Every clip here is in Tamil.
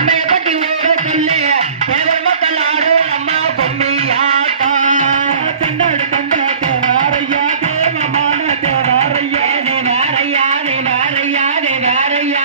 அம்மைய பட்டி ஓட சொல்லு. தேவர மக்கள் ஆடு அம்மா பொம்மி ஆட்டா தண்டாடு தண்டாட்ட நாரையா தேவமான தேவாரையா. நீ நாரையா நீ நாரையா நீ நாரையா.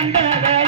கண்டதா